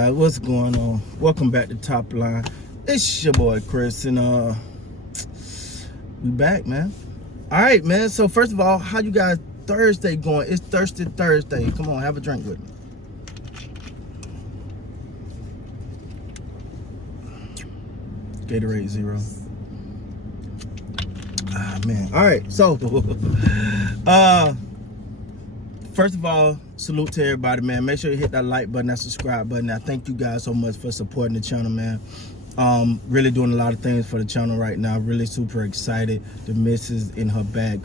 guys, what's going on? Welcome back to Top Line. It's your boy Chris, and we back, man. All right, man. So first of all, how you guys Thursday going? It's Thirsty Thursday. Come on, have a drink with me. Gatorade Zero. Ah, man. All right, so first of all, salute to everybody, man. Make sure you hit that like button, that subscribe button. I thank you guys so much for supporting the channel, man. Really doing a lot of things for the channel right now. Really super excited. The missus in her bag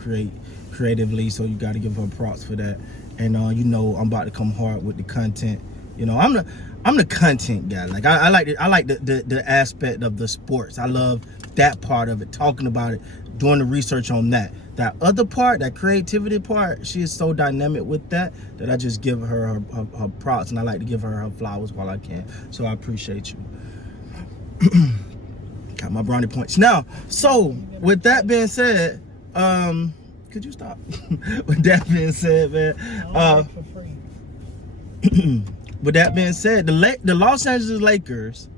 creatively, so you got to give her props for that. And you know, I'm about to come hard with the content. You know, I'm the content guy. Like I like the aspect of the sports. I love that part of it, talking about it, doing the research on that. That other part, that creativity part, she is so dynamic with that I just give her her props, and I like to give her flowers while I can. So I appreciate you. Got my brownie points. Now, so with that being said, could you stop? With that being said, man, for free. with that being said, the Los Angeles Lakers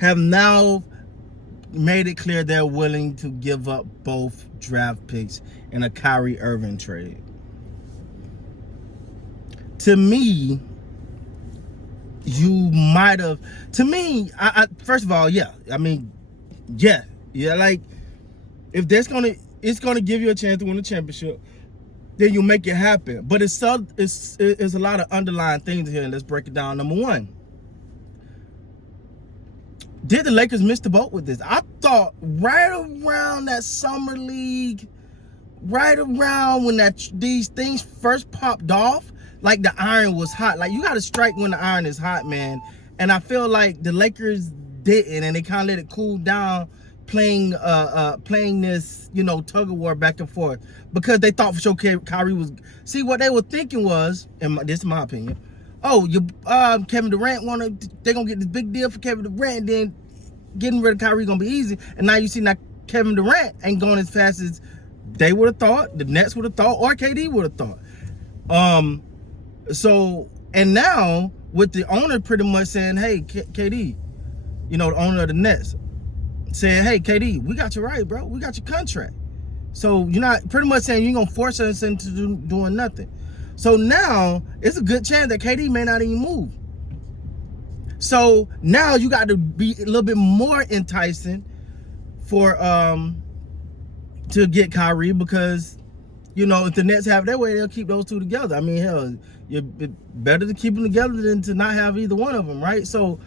have now made it clear they're willing to give up both draft picks in a Kyrie Irving trade. To me, you might have. To me, I first of all, yeah. I mean, yeah. Like, if it's gonna give you a chance to win the championship, then you make it happen. But it's a lot of underlying things here. Let's break it down. Number one, did the Lakers miss the boat with this? I thought right around that summer league, right around when these things first popped off, like the iron was hot. Like, you got to strike when the iron is hot, man. And I feel like the Lakers didn't, and they kind of let it cool down, playing this, you know, tug of war back and forth, because they thought for sure Kyrie was. See, what they were thinking was, and this is my opinion. Oh, Kevin Durant they're gonna get this big deal for Kevin Durant, and then getting rid of Kyrie gonna be easy. And now you see Kevin Durant ain't going as fast as they would have thought, the Nets would have thought, or KD would have thought. So, and now with the owner pretty much saying, hey, KD, you know, the owner of the Nets, saying, hey, KD, we got you right, bro. We got your contract. So you're not pretty much saying you're gonna force us into doing nothing. So now it's a good chance that KD may not even move. So now you got to be a little bit more enticing for to get Kyrie, because, you know, if the Nets have their way, they'll keep those two together. I mean, hell, it's better to keep them together than to not have either one of them, right? So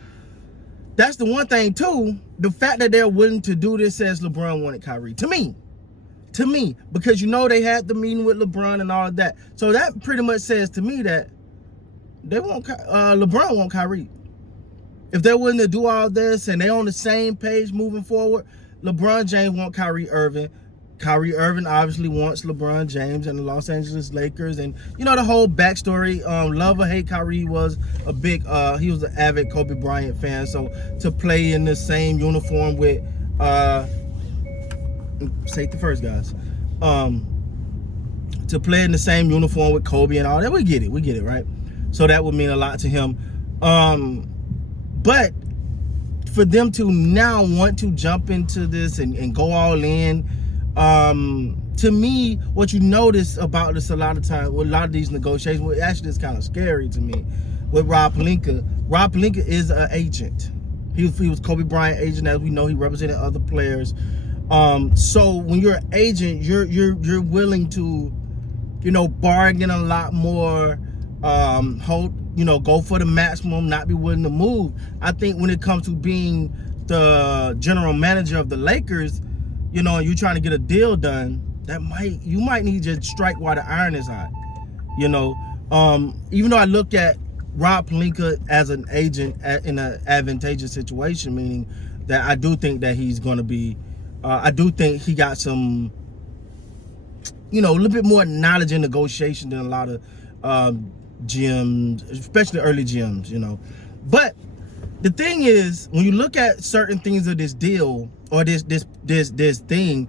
that's the one thing too. The fact that they're willing to do this says LeBron wanted Kyrie. To me, because, you know, they had the meeting with LeBron and all of that. So that pretty much says to me that they want LeBron want Kyrie. If they're willing to do all this and they're on the same page moving forward, LeBron James want Kyrie Irving. Kyrie Irving obviously wants LeBron James and the Los Angeles Lakers, and, you know, the whole backstory. Love or hate, Kyrie was a big. He was an avid Kobe Bryant fan, so to play in the same uniform with. Say it the first, guys. To play in the same uniform with Kobe and all that, we get it, right? So that would mean a lot to him. But for them to now want to jump into this and go all in, to me, what you notice about this a lot of times, with a lot of these negotiations, well, actually it's kind of scary to me, with Rob Pelinka. Rob Pelinka is an agent. He was Kobe Bryant agent, as we know. He represented other players. So when you're an agent, you're willing to, you know, bargain a lot more, go for the maximum, not be willing to move. I think when it comes to being the general manager of the Lakers, you know, and you're trying to get a deal done, you might need to strike while the iron is hot. You know, even though I look at Rob Pelinka as an agent in an advantageous situation, meaning that I do think that he's going to be. I do think he got some, you know, a little bit more knowledge in negotiation than a lot of GMs, especially early GMs, you know. But the thing is, when you look at certain things of this deal or this thing,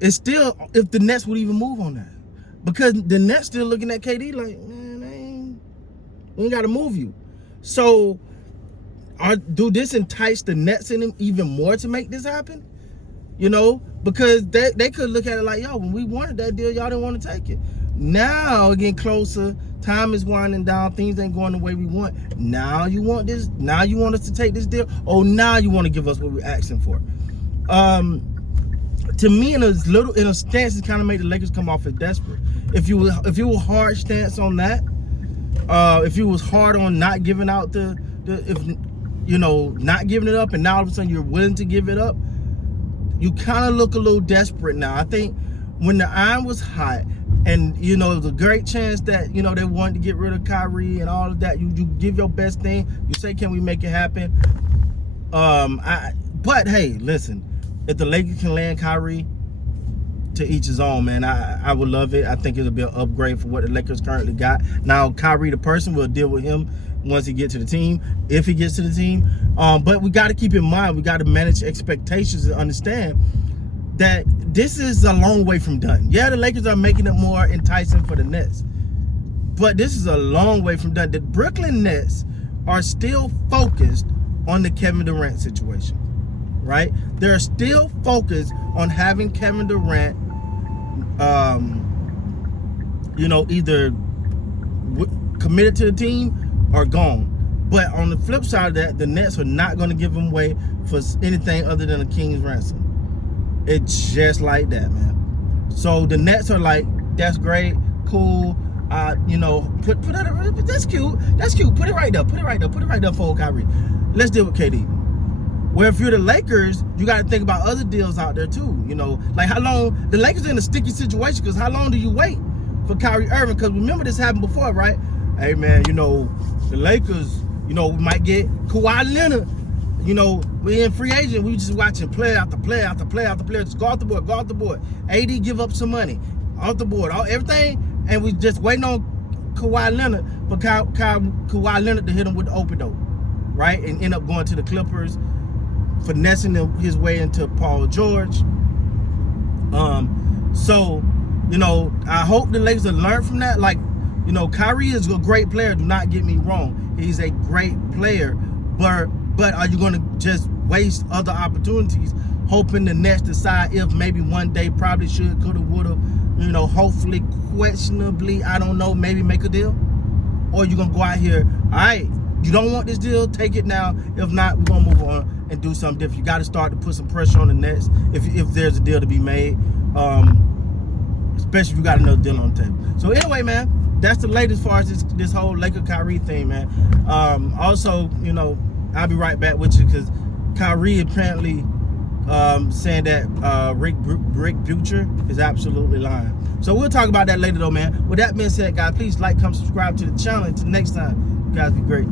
it's still, if the Nets would even move on that, because the Nets still looking at KD like, man, we ain't got to move you. So, do this entice the Nets in him even more to make this happen? You know, because they could look at it like, yo, when we wanted that deal, y'all didn't want to take it. Now, getting closer, time is winding down, things ain't going the way we want. Now you want this, now you want us to take this deal, or now you want to give us what we're asking for. To me, in a stance, it kind of made the Lakers come off as desperate. If you were hard stance on that, if you was hard on not giving out not giving it up, and now all of a sudden you're willing to give it up, you kind of look a little desperate now. I think when the iron was hot, and it was a great chance that they wanted to get rid of Kyrie and all of that, you give your best thing. You say, can we make it happen? But hey, listen, if the Lakers can land Kyrie, to each his own, man. I would love it. I think it'll be an upgrade for what the Lakers currently got. Now, Kyrie, the person, will deal with him once he gets to the team, if he gets to the team. But we got to keep in mind, we got to manage expectations and understand that this is a long way from done. Yeah, the Lakers are making it more enticing for the Nets, but this is a long way from done. The Brooklyn Nets are still focused on the Kevin Durant situation, right? They're still focused on having Kevin Durant, either committed to the team or gone. But on the flip side of that, the Nets are not going to give him away for anything other than a king's ransom. It's just like that, man. So the Nets are like, that's great, cool. Put that. That's cute. That's cute. Put it right there. Put it right there. Put it right there for Kyrie. Let's deal with KD. Where if you're the Lakers, you got to think about other deals out there too. Like how long the Lakers are in a sticky situation, because how long do you wait for Kyrie Irving? Because remember, this happened before, right? Hey man, the Lakers, we might get Kawhi Leonard. We in free agent. We just watching play after play after play after play. Just go off the board, go off the board. AD give up some money, off the board, everything, and we just waiting on Kawhi Leonard for Kawhi Leonard to hit him with the open door, right? And end up going to the Clippers, finessing his way into Paul George. So I hope the Lakers have learned from that. Like, Kyrie is a great player. Do not get me wrong. He's a great player, but are you going to just waste other opportunities, hoping the Nets decide if maybe one day, probably should, could have, would have, hopefully, questionably, I don't know, maybe make a deal? Or you going to go out here, all right, you don't want this deal, take it now. If not, we're going to move on and do something different. You got to start to put some pressure on the Nets if there's a deal to be made, especially if you got another deal on the table. So anyway, man, that's the latest as far as this whole Laker Kyrie thing, man. Also, I'll be right back with you, because Kyrie apparently saying that Rick Butcher is absolutely lying. So we'll talk about that later though, man. With that being said, guys, please like, comment, subscribe to the channel. Until next time, you guys be great.